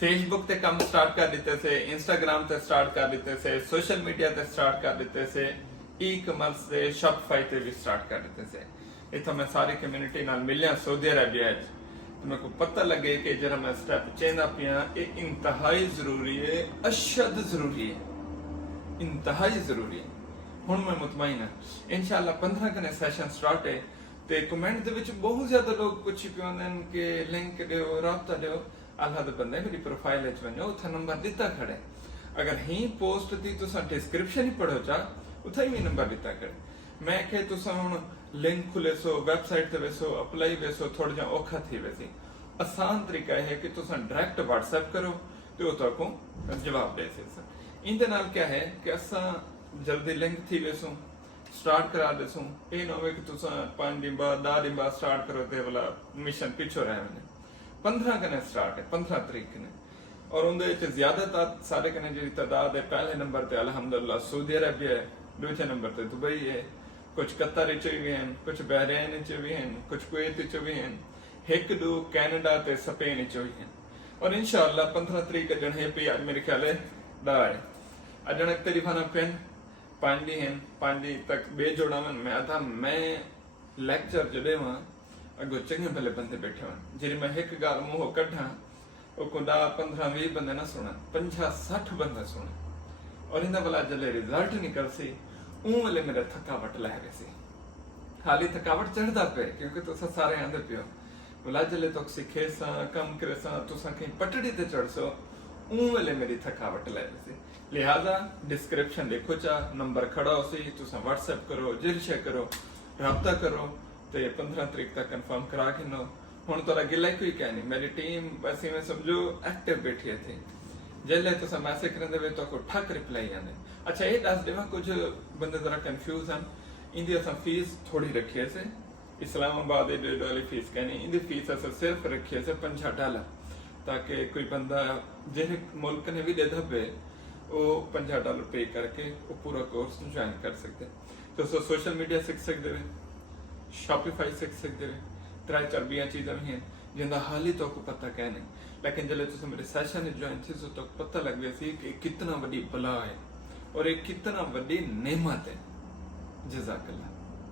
Facebook ते काम start कर दिते से, इंस्टाग्राम ते स्टार्ट कर दिते से, सोशल मीडिया ते स्टार्ट कर दिते से, ई कॉमर्स से शॉपिफाई ते भी स्टार्ट कर दिते से। इतना मैं सारी कम्युनिटी नाल मिलिया सऊदी अरबिया तो मेरे को पता लगे कि जरा मैं स्टेप चेंदा पिया ये इंतहाई जरूरी है, अशद जरूरी है, इंतहाई जरूरी है। हुण मैं मुतमईन है इंशाअल्लाह 15 कने सेशन स्टार्ट है ते कमेंट दे विच बहुत ज्यादा लोग पुछी पियोंदे कि लिंक दियो, राब्ता दियो। अल्लाह दे बंदे मेरी प्रोफाइल विच वञो, उथे नंबर दिता खड़े। अगर ही पोस्ट दी तुसा डिस्क्रिप्शन ही पढ़ो चा उथे ही नंबर दिता खड़े। मैं के तुसा हुण लिंक खुले सो, वेबसाइट ते वेसो, अप्लाई वेसो, थोड़ा जा औखा थी वैसी। आसान तरीका है कि तुसा डायरेक्ट व्हाट्सएप करो ते ओ तको जवाब दे से। इंदे नाल क्या है कि असा जल्दी लिंक थी वेसो, स्टार्ट करा देसो। ये ना हो कि तुसा 5 दिन बाद 10 दिन बाद स्टार्ट करो ते वाला मिशन पिछो रहे मैंने 15 कने स्टार्ट है, 15 तारीख ने। और उनके ज्यादातर सारे कने जी तादाद है, पहले नंबर पे अल्हम्दुलिल्लाह सऊदी अरबिया है, दूसरे नंबर पे दुबई है, कुछ कतर भी हैं, कुछ बहरीन भी हैं, कुछ कुवैत भी हैं, एक दो कैनेडा ते स्पेन भी हैं। और इंशाअल्लाह 15 तारीख जन है पे मेरे ख्याल है दाए अजन तरीफाना पेन 5 दी हैं, 5 दी तक बेजोड़ा मन मैं था। मैं लेक्चर जड़े वहां अगो चंगे भले बंदे बैठे हुए जी मैं एक गाल मुंह कढ़ा को 10-15-20 बंदे ना सुना, 50-60 बंदे सुने। और इन्हें वाला जले रिजल्ट निकल सी ऊ वाले मेरा थकावट लह रही सी। हाली थकावट चढ़ता पे क्योंकि तुसा सारे आंदे पियो बोला जले तो सीखे सा कम करे सा तुसा कहीं पटड़ी ते चढ़ सो ऊ वाले मेरी थकावट लह रही सी। लिहाजा डिस्क्रिप्शन देखो चा नंबर खड़ा हो सी, तुसा व्हाट्सएप करो, जिरशे करो, राब्ता करो ते 15 तारीख तक कंफर्म करा के नो। हुण तोरा गिला कोई क्या नहीं, मेरी टीम वैसे में समझो एक्टिव बैठी थी। जल्ले तुसा मैसेज करने दे तो को ठक रिप्लाई आने। अच्छा ये दस देवा कुछ बंदे जरा कंफ्यूज हैं। इंदी असा फीस थोड़ी रखी से इस्लामाबाद वाली फीस कहनी, इंदी फीस असा सिर्फ रखी से $50 ताकि कोई बंदा जिस मुल्क ने भी दे दबे वो $50 पे करके वो पूरा कोर्स ज्वाइन कर सकते। तो सोशल मीडिया सीख सकते हैं, शॉपिफाई सीख सकते हैं, 3-4 चीज़ें भी हैं जिनका हाल ही तो पता क्या नहीं। लेकिन जब तुम मेरे सैशन ज्वाइन थे तो पता लग गया सी कि कितना बड़ी बला है और एक कितना बड़ी नेमत है। जज़ाकल्लाह।